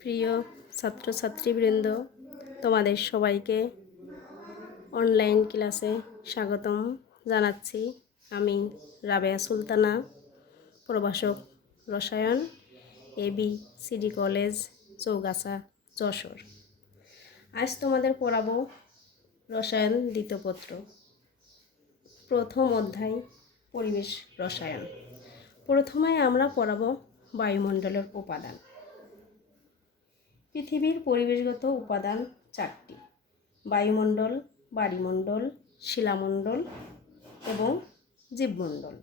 প্রিয় ছাত্রছাত্রীবৃন্দ, তোমাদের সবাইকে অনলাইন ক্লাসে স্বাগতম জানাচ্ছি। আমি রাবেয়া সুলতানা, প্রভাষক রসায়ন, ABCD কলেজ, চৌগাছা, যশোর। আজ তোমাদের পড়াবো রসায়ন দ্বিতীয় পত্র, প্রথম অধ্যায় পরিবেশ রসায়ন। প্রথমে আমরা পড়াবো বায়ুমণ্ডলের উপাদান। পৃথিবীর পরিবেশগত উপাদান 4টি: বায়ুমণ্ডল, বাড়িমণ্ডল, শিলামণ্ডল এবং জীবমণ্ডল।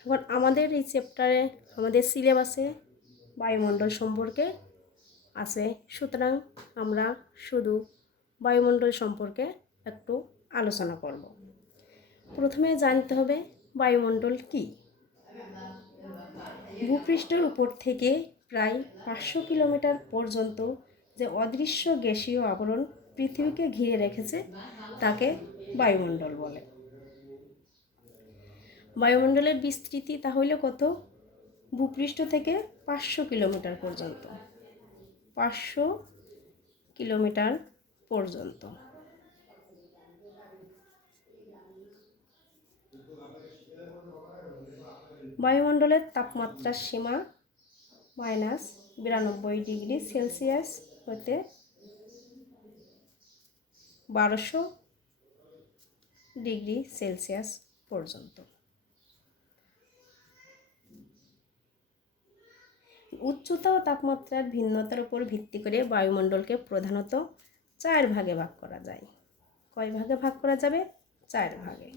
এখন আমাদের এই চ্যাপ্টারে, আমাদের সিলেবাসে বায়ুমণ্ডল সম্পর্কে আছে, সুতরাং আমরা শুধু বায়ুমণ্ডল সম্পর্কে একটু আলোচনা করব। প্রথমে জানতে হবে বায়ুমণ্ডল কী। ভূপৃষ্ঠের উপর থেকে প্রায় 500 কিলোমিটার পর্যন্ত যে অদৃশ্য গ্যাসীয় আবরণ পৃথিবীকে ঘিরে রেখেছে তাকে বায়ুমণ্ডল বলে। বায়ুমণ্ডলের বিস্তৃতি তাহলে কত? ভূপৃষ্ঠ থেকে 500 কিলোমিটার পর্যন্ত। 500 কিলোমিটার পর্যন্ত। বায়ুমণ্ডলের তাপমাত্রার সীমা -92 ডিগ্রি সেলসিয়াস হতে 1200 ডিগ্রি সেলসিয়াস পর্যন্ত। উচ্চতা ও তাপমাত্রার ভিন্নতার উপর ভিত্তি করে বায়ুমণ্ডলকে প্রধানত 4 ভাগে ভাগ করা যায়। কয় ভাগে ভাগ করা যাবে? 4 ভাগে।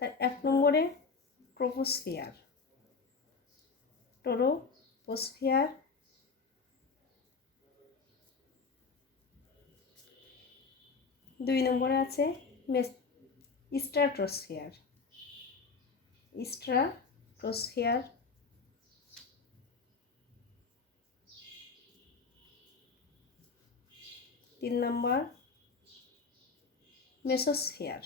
তার 1 নম্বরে ট্রপোস্ফিয়ার, ট্রপোস্ফিয়ার, 2 নম্বরে আছে স্ট্রাটোস্ফিয়ার, স্ট্রাটোস্ফিয়ার, 3 নম্বর মেসোস্ফিয়ার,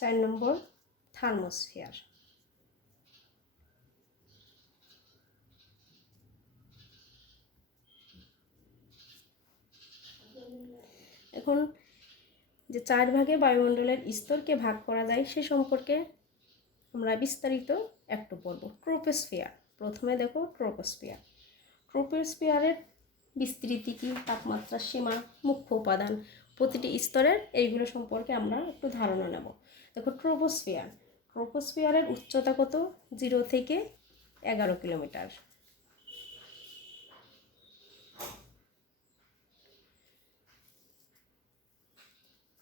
4 নম্বর থার্মোস্ফিয়ার। এখন যে 4 ভাগে বায়ুমণ্ডলের স্তরকে ভাগ করা যায় সে সম্পর্কে আমরা বিস্তারিত একটু পড়ব। ট্রপোস্ফিয়ার, প্রথমে দেখো ট্রপোস্ফিয়ার। ট্রপোস্ফিয়ারের বিস্তৃতি কি, তাপমাত্রার সীমা, মুখ্য উপাদান, প্রতিটি স্তরের এইগুলো সম্পর্কে আমরা একটু ধারণা নেব। দেখো ট্রপোস্ফিয়ার, ট্রপোস্ফিয়ারের উচ্চতা কত? 0 থেকে 11 কিলোমিটার।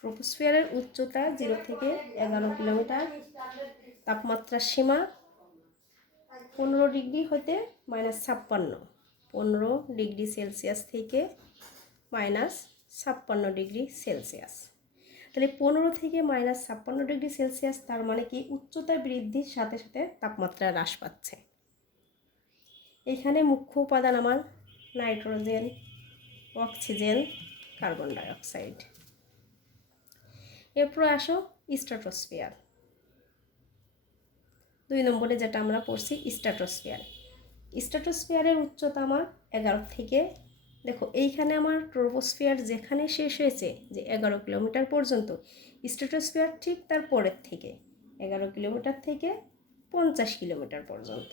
ট্রপোস্ফিয়ারের উচ্চতা 0 থেকে 11 কিলোমিটার। তাপমাত্রার সীমা 15 ডিগ্রি হতে -56, 15 ডিগ্রি সেলসিয়াস থেকে -56 ডিগ্রি সেলসিয়াস। তাহলে 15 থেকে -56 ডিগ্রি সেলসিয়াস, তার মানে কি উচ্চতা বৃদ্ধির সাথে সাথে তাপমাত্রা হ্রাস পাচ্ছে। এখানে মুখ্য উপাদান আমার নাইট্রোজেন, অক্সিজেন, কার্বন ডাইঅক্সাইড। এরপর আসো স্ট্রাটোস্ফিয়ার, 2 নম্বরে যেটা আমরা পড়ছি স্ট্রাটোস্ফিয়ার। স্ট্রাটোস্ফিয়ারের উচ্চতা আমার 11 থেকে, দেখো এইখানে আমার ট্রপোস্ফিয়ার যেখানে শেষ হয়েছে যে 11 কিলোমিটার পর্যন্ত, স্ট্রাটোস্ফিয়ার ঠিক তার পরের থেকে 11 কিলোমিটার থেকে 50 কিলোমিটার পর্যন্ত।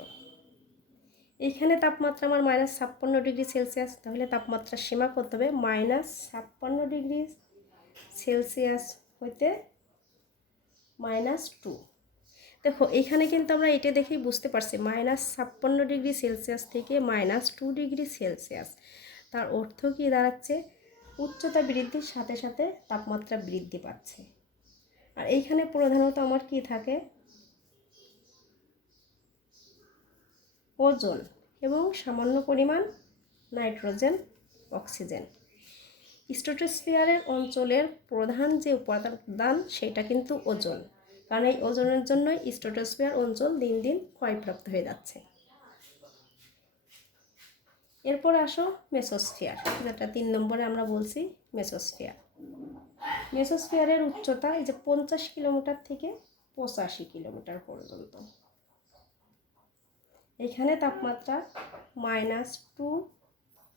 এইখানে তাপমাত্রা আমার -56 ডিগ্রি সেলসিয়াস, তাহলে তাপমাত্রার সীমা করতে হবে -56 ডিগ্রি সেলসিয়াস হইতে -2। দেখো এইখানে কিন্তু আমরা এটা দেখেই বুঝতে পারছি -56 ডিগ্রি সেলসিয়াস থেকে -2 ডিগ্রি সেলসিয়াস। তার অর্থ কি দাঁড়াচ্ছে? উচ্চতা বৃদ্ধির সাথে সাথে তাপমাত্রা বৃদ্ধি পাচ্ছে। আর এইখানে প্রধানত আমার কি থাকে? ওজোন এবং সামান্য পরিমাণ নাইট্রোজেন, অক্সিজেন। স্ট্রাটোস্ফিয়ারের অঞ্চলের প্রধান যে উপাদান সেটা কিন্তু ওজোন, কারণ এই ওজনের জন্যই স্ট্রাটোস্ফিয়ার অঞ্চল দিন দিন ক্ষয়প্রাপ্ত হয়ে যাচ্ছে। এরপর আসো মেসোস্ফিয়ার, যেটা 3 নম্বরে আমরা বলছি মেসোস্ফিয়ার। মেসোস্ফিয়ারের উচ্চতা এই যে 50 কিলোমিটার থেকে 85 কিলোমিটার পর্যন্ত। এখানে তাপমাত্রা -2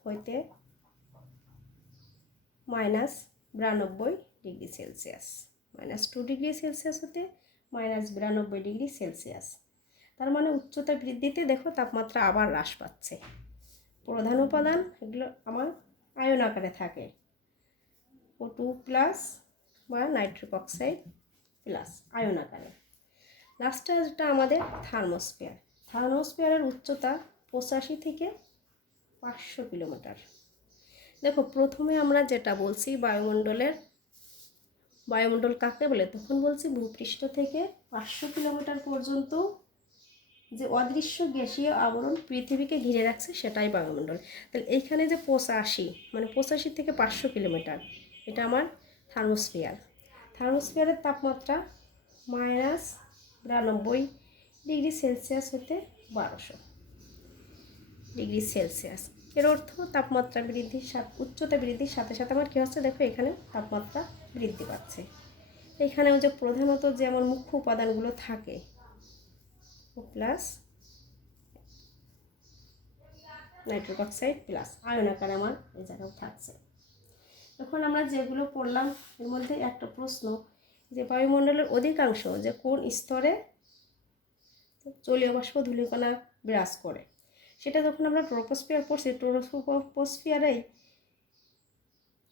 হইতে -92 ডিগ্রি সেলসিয়াস, -2 ডিগ্রি সেলসিয়াস হতে -92 ডিগ্রি সেলসিয়াস। তার মানে উচ্চতা বৃদ্ধিতে দেখো তাপমাত্রা আবার হ্রাস পাচ্ছে। প্রধান উপাদান এগুলো আমার আয়ন আকারে থাকে, O2+ বা নাইট্রিক অক্সাইড প্লাস আয়ন আকারে। লাস্টে যেটা আমাদের থার্মোস্ফিয়ার। থার্মোস্ফিয়ারের উচ্চতা 85 থেকে 500 কিলোমিটার। দেখো প্রথমে আমরা যেটা বলছি বায়ুমণ্ডল কাকে বলে, তখন বলছি ভূপৃষ্ঠ থেকে 500 কিলোমিটার পর্যন্ত যে অদৃশ্য গ্যাসীয় আবরণ পৃথিবীকে ঘিরে রাখছে সেটাই বায়ুমণ্ডল। তাহলে এইখানে যে 85 মানে 85 থেকে 500 কিলোমিটার, এটা আমার থার্মোস্ফিয়ার। থার্মোস্ফিয়ারের তাপমাত্রা -92 ডিগ্রি সেলসিয়াস হতে 1200 ডিগ্রি সেলসিয়াস। এর অর্থ তাপমাত্রা বৃদ্ধির সাথে উচ্চতা বৃদ্ধির সাথে সাথে আমার কী হচ্ছে, দেখো এখানে তাপমাত্রা বৃদ্ধি পাচ্ছে। এখানেও যে প্রধানত যে আমার মুখ্য উপাদানগুলো থাকে, plus nitric oxide plus ion আকারে আমার এই জায়গায় থাকছে। এখন আমরা যেগুলো পড়লাম এর মধ্যে একটা প্রশ্ন, যে বায়ুমণ্ডলের অধিকাংশ যে কোন স্তরে জলীয় বাষ্প ধূলিকণা বিরাজ করে, সেটা যখন আমরা ট্রপোস্ফিয়ার পড়ছি, ট্রপোস্ফিয়ারেই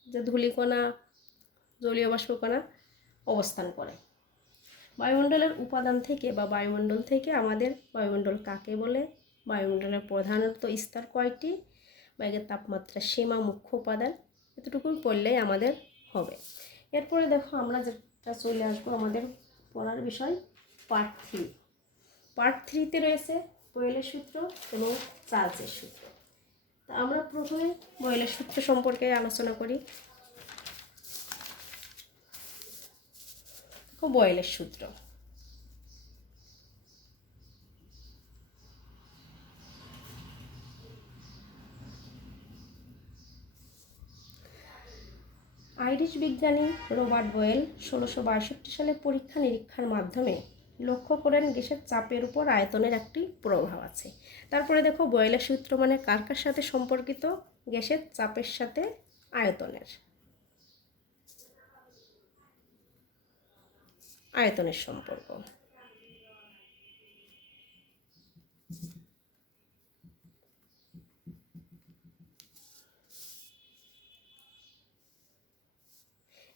যে ধূলিকণা জলীয় বাষ্পকণা অবস্থান করে। বায়ুমণ্ডলের উপাদান থেকে বা বায়ুমণ্ডল থেকে আমাদের বায়ুমণ্ডল কাকে বলে, বায়ুমণ্ডলের প্রধানত স্তর কয়টি, বা এর তাপমাত্রা সীমা মুখ্য উপাদান, এতটুকুই পড়লেই আমাদের হবে। এরপরে দেখো আমরা যেটা চলে আসবো আমাদের পড়ার বিষয় পার্ট 3। পার্ট 3তে রয়েছে বয়েলের সূত্র এবং চার্লসের সূত্র। তা আমরা প্রথমে বয়েলের সূত্র সম্পর্কে আলোচনা করি। বয়েলের সূত্র। আইরিশ বিজ্ঞানী রবার্ট বয়েল 1662 সালে পরীক্ষা নিরীক্ষার মাধ্যমে লক্ষ্য করেন গ্যাসের চাপের উপর আয়তনের একটি প্রভাব আছে। তারপরে দেখো বয়েলের সূত্র মানে কার কার সাথে সম্পর্কিত, গ্যাসের চাপের সাথে আয়তনের সম্পর্ক।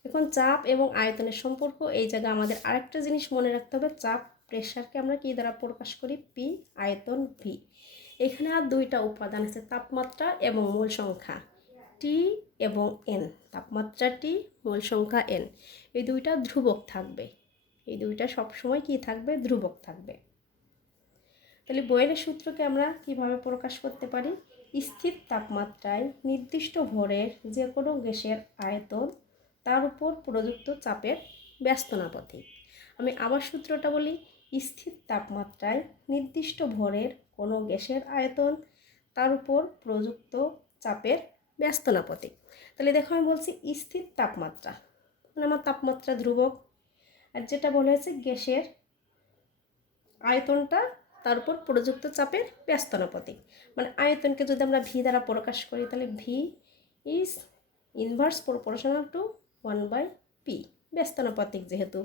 এখন চাপ এবং আয়তনের সম্পর্ক, এই জায়গায় আমাদের আরেকটা জিনিস মনে রাখতে হবে, চাপ প্রেশারকে আমরা কি দ্বারা প্রকাশ করি, পি, আয়তন ভি। এখানে আর দুইটা উপাদান আছে, তাপমাত্রা এবং মোল সংখ্যা টি এবং এন। তাপমাত্রা টি, মোল সংখ্যা এন, এই দুইটা ধ্রুবক থাকবে। এই দুইটা সবসময় কি থাকবে, ধ্রুবক থাকবে। তাহলে বয়েলের সূত্রকে আমরা কিভাবে প্রকাশ করতে পারি, স্থির তাপমাত্রায় নির্দিষ্ট ভরের যে কোনো গ্যাসের আয়তন তার উপর প্রযুক্ত চাপের ব্যস্তনাপথিক। আমি আবার সূত্রটা বলি, স্থির তাপমাত্রায় নির্দিষ্ট ভরের কোনো গ্যাসের আয়তন তার উপর প্রযুক্ত চাপের ব্যস্তনাপথিক। তাহলে দেখো আমি বলছি স্থির তাপমাত্রা মানে আমার তাপমাত্রা ধ্রুবক, আর যেটা বলা হয়েছে গ্যাসের আয়তনটা তার উপর প্রযুক্ত চাপের ব্যস্তনাপথিক। মানে আয়তনকে যদি আমরা ভি দ্বারা প্রকাশ করি, তাহলে V is inverse proportional to 1/p, ব্যস্তনাপথিক যেহেতু।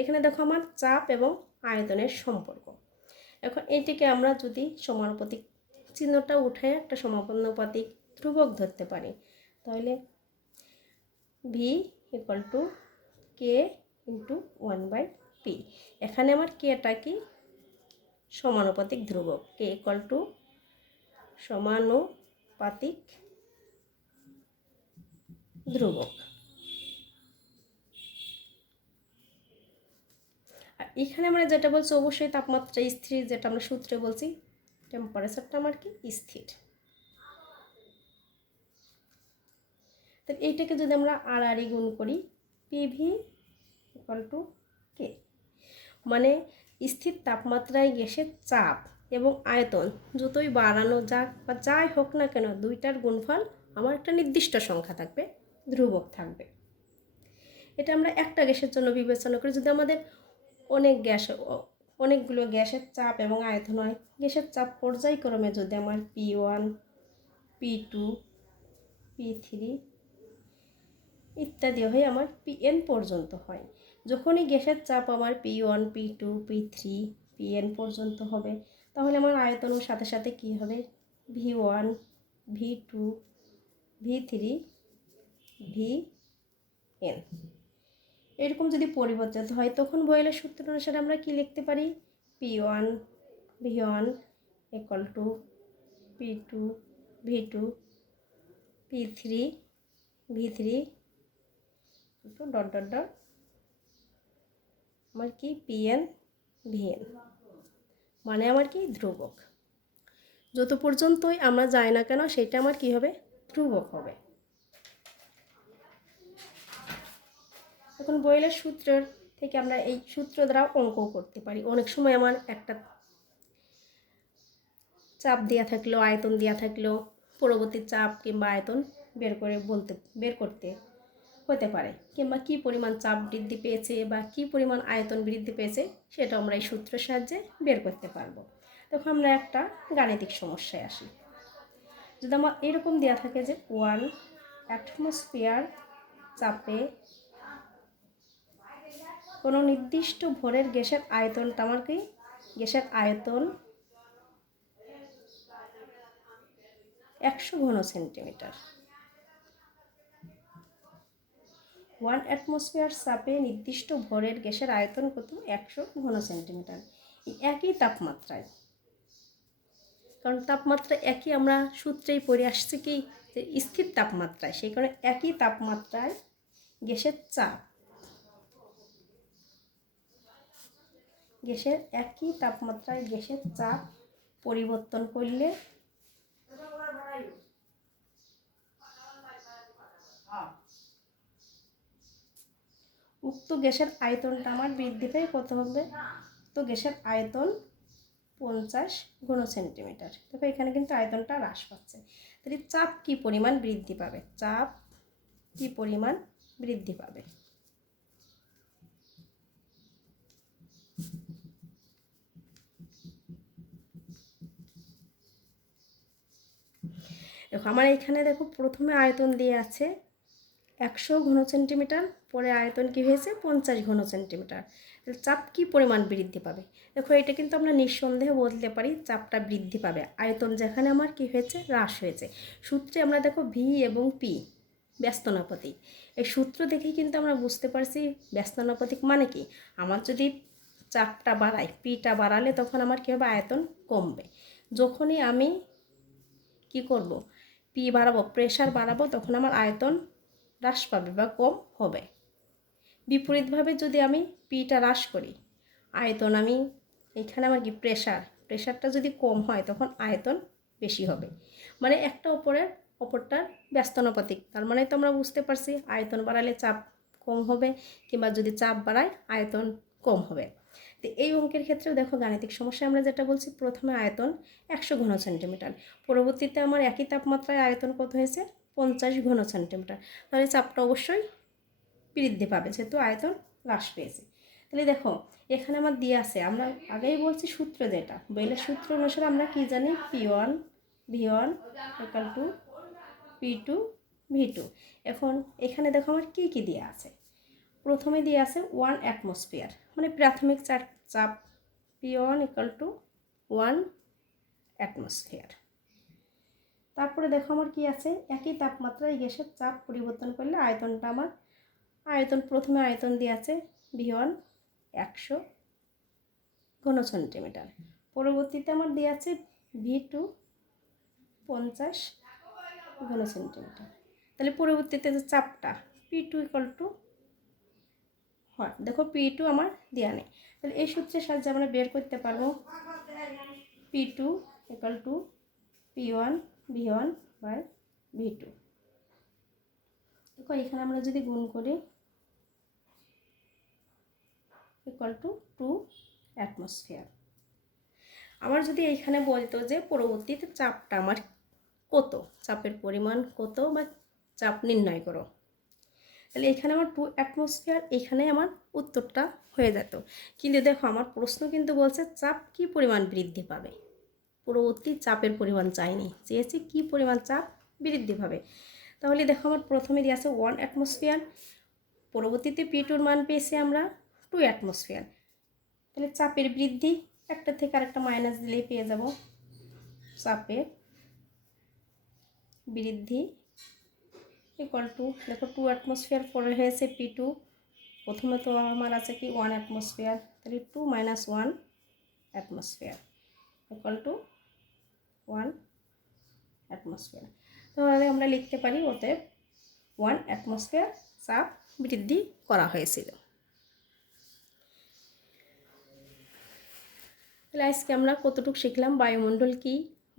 এখানে দেখো আমার চাপ এবং আয়তনের সম্পর্ক। এখন এইটিকে আমরা যদি সমানুপাতিক চিহ্নটা উঠে একটা সমানুপাতিক ধ্রুবক ধরতে পারি, তাহলে V equal to K into 1/p। এখানে আমার কেটা কি, সমানুপাতিক ধ্রুবক, কে ইকুয়াল টু সমানুপাতিক ধ্রুবক। আর এখানে আমরা যেটা বলছি অবশ্যই তাপমাত্রা স্থির, যেটা আমরা সূত্রে বলছি টেম্পারেচারটা আমার কি স্থির। তাহলে এইটাকে যদি আমরা আর গুণ করি, পিভি ইকুয়াল টু কে, মানে স্থির তাপমাত্রায় গ্যাসের চাপ এবং আয়তন যতই বাড়ানো যাক বা যাই হোক না কেন, দুইটার গুণফল আমার একটা নির্দিষ্ট সংখ্যা থাকবে, ধ্রুবক থাকবে। এটা আমরা একটা গ্যাসের জন্য বিবেচনা করি। যদি আমাদের অনেকগুলো গ্যাসের চাপ এবং আয়তন হয়, গ্যাসের চাপ পর্যায়ক্রমে যদি আমার P1, P2, P3 ইত্যাদি হয়ে আমার Pn পর্যন্ত হয়। যখনই গ্যাসের চাপ আমার P1, P2, P3, Pn পর্যন্ত হবে, তাহলে আমার আয়তনের সাথে সাথে কি হবে? V1, V2, V3, Vn। এরকম যদি পরিবর্তিত হয়, তখন বয়েলের সূত্র অনুসারে আমরা কি লিখতে পারি? P1 V1 equal to P2 V2 P3 V3 dot dot dot আমার কি Pn Vn, মানে আমার কি ধ্রুবক। যত পর্যন্তই আমরা যাই না কেন, সেটা আমার কি হবে? ধ্রুবক হবে। এখন বয়েলের সূত্রের থেকে আমরা এই সূত্র দ্বারা অঙ্ক করতে পারি। অনেক সময় আমার একটা চাপ দেওয়া থাকলেও, আয়তন দেওয়া থাকলেও পরবর্তী চাপ কিংবা আয়তন বের করতে হতে পারে, কিংবা কি পরিমাণ চাপ বৃদ্ধি পেয়েছে বা কি পরিমাণ আয়তন বৃদ্ধি পেয়েছে, সেটা আমরা এই সূত্রের সাহায্যে বের করতে পারবো। তখন আমরা একটা গাণিতিক সমস্যায় আসি। যদি আমার এরকম দেওয়া থাকে যে 1 অ্যাটমসফিয়ার চাপে কোনো নির্দিষ্ট ভরের গ্যাসের আয়তনটা আমার কি? গ্যাসের আয়তন 100 ঘন সেন্টিমিটার। 1 অ্যাটমসফিয়ার চাপে নির্দিষ্ট ভরের গ্যাসের আয়তন কত? 100 ঘন সেন্টিমিটার। এই একই তাপমাত্রায়, কারণ তাপমাত্রা একই, আমরা সূত্রেই পড়ে আসছি কি যে স্থির তাপমাত্রায়, সেই কারণে একই তাপমাত্রায় গ্যাসের চাপ, একই তাপমাত্রায় গ্যাসের চাপ পরিবর্তন করলে উক্ত গ্যাসের আয়তনটা আমার বৃদ্ধি পেয়ে কত হবে? তো গ্যাসের আয়তন 50 ঘন সেন্টিমিটার। দেখো এখানে কিন্তু আয়তনটা হ্রাস পাচ্ছে। তাহলে চাপ কি পরিমাণ বৃদ্ধি পাবে? চাপ কি পরিমাণ বৃদ্ধি পাবে? দেখো আমার এখানে দেখো প্রথমে আয়তন দিয়ে আছে 100 ঘন সেন্টিমিটার, পরে আয়তন কি হয়েছে? 50 ঘন সেন্টিমিটার। তাহলে চাপ কি পরিমাণ বৃদ্ধি পাবে? দেখো এটা কিন্তু আমরা নিঃসন্দেহে বলতে পারি চাপটা বৃদ্ধি পাবে। আয়তন যেখানে আমার কি হয়েছে? হ্রাস হয়েছে। সূত্রে আমরা দেখো ভি এবং পি ব্যস্তানুপাতিক, এই সূত্র দেখেই কিন্তু আমরা বুঝতে পারছি ব্যস্তানুপাতিক মানে কি। আমার যদি চাপটা বাড়াই, পিটা বাড়ালে তখন আমার কী হবে? আয়তন কমবে। যখনই আমি কি করব? পি বাড়াবো, প্রেশার বাড়াবো, তখন আমার আয়তন হ্রাস পাবে বা কম হবে। বিপরীতভাবে যদি আমি পিটা হ্রাস করি, আয়তন আমি এখানে আমার কি প্রেশারটা যদি কম হয়, তখন আয়তন বেশি হবে। মানে একটা অপরটার ব্যস্তানুপাতিক। তার মানে তো আমরা বুঝতে পারছি আয়তন বাড়ালে চাপ কম হবে, কিংবা যদি চাপ বাড়ায় আয়তন কম হবে। তো এই অঙ্কের ক্ষেত্রেও দেখো গাণিতিক সমস্যায় আমরা যেটা বলছি, প্রথমে আয়তন 100 ঘন সেন্টিমিটার, পরবর্তীতে আমার একই তাপমাত্রায় আয়তন কত হয়েছে? 50 ঘন সেন্টিমিটার। তাহলে চাপটা অবশ্যই বৃদ্ধি পাবে, যেহেতু আয়তন হ্রাস পেয়েছে। তাহলে দেখো এখানে আমার দিয়ে আছে, আমরা আগেই বলছি সূত্র যেটা, বয়েলের সূত্র অনুসারে আমরা কি জানি? P1 V1 equal to P2 V2। এখন এখানে দেখো আমার কি কি দেওয়া আছে। প্রথমে দিয়ে আছে 1 অ্যাটমসফিয়ার, মানে প্রাথমিক চাপ P1 equal to 1 অ্যাটমসফিয়ার। তারপরে দেখো আমার কি আছে? একই তাপমাত্রায় গ্যাসের চাপ পরিবর্তন করলে আয়তনটা আমার প্রথমে আয়তন দিয়ে আছে V1 100 ঘন সেন্টিমিটার, পরবর্তীতে আমার দিয়ে আছে V2 50 ঘন সেন্টিমিটার। তাহলে পরবর্তীতে যে চাপটা P2 equal to হয়, দেখো P2 আমার দেওয়া নেই। তাহলে এই সূত্রের সাহায্যে আমরা বের করতে পারবো P2 equal to P1 V1 by V2। দেখো এখানে আমরা যদি গুণ করি, equal to 2 অ্যাটমসফিয়ার। আমার যদি এইখানে বলতো যে পরবর্তীতে চাপটা আমার কত, চাপের পরিমাণ কত বা চাপ নির্ণয় করো, তাহলে এখানে আমার 2 অ্যাটমসফিয়ার, এখানে আমার উত্তরটা হয়ে যেত। কিন্তু দেখো আমার প্রশ্ন কিন্তু বলছে চাপ কি পরিমাণ বৃদ্ধি পাবে, পরবর্তী চাপের পরিমাণ চাইনি, চেয়েছি কি পরিমাণ চাপ বৃদ্ধি পাবে। তাহলে দেখো আমার প্রথমে দিয়ে আছে 1 অ্যাটমসফিয়ার, পরবর্তীতে P2 মান পেয়েছি আমরা 2 অ্যাটমসফিয়ার। তাহলে চাপের বৃদ্ধি, একটা থেকে আরেকটা মাইনাস দিলেই পেয়ে যাব চাপের বৃদ্ধি ইকুয়াল টু, দেখো 2 অ্যাটমসফিয়ার পরে হয়েছে P2, প্রথমে তো আমার আছে কি 1 অ্যাটমসফিয়ার, তাহলে 2 minus 1 atmosphere equal to 1 atmosphere. তাহলে আমরা লিখতে পারি অতএব 1 অ্যাটমসফিয়ার চাপ বৃদ্ধি করা হয়েছিল। তাহলে আজকে আমরা কতটুকু শিখলাম, বায়ুমণ্ডল কি,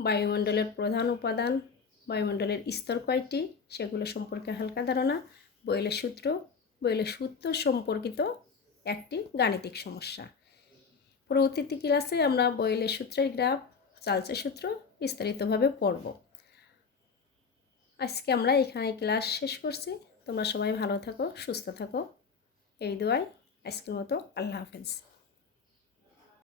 বায়ুমণ্ডলের প্রধান উপাদান, বায়ুমণ্ডলের স্তর কয়টি সেগুলো সম্পর্কে হালকা ধারণা, বয়েলের সূত্র, বয়েলের সূত্র সম্পর্কিত একটি গাণিতিক সমস্যা। পরবর্তী ক্লাসে আমরা বয়েলের সূত্রের গ্রাফ, চার্লসের সূত্র বিস্তারিতভাবে পড়ব। আজকে আমরা এখানে ক্লাস শেষ করছি। তোমরা সবাই ভালো থাকো, সুস্থ থাকো, এই দোয়ায় আজকের মতো আল্লাহ হাফেজ।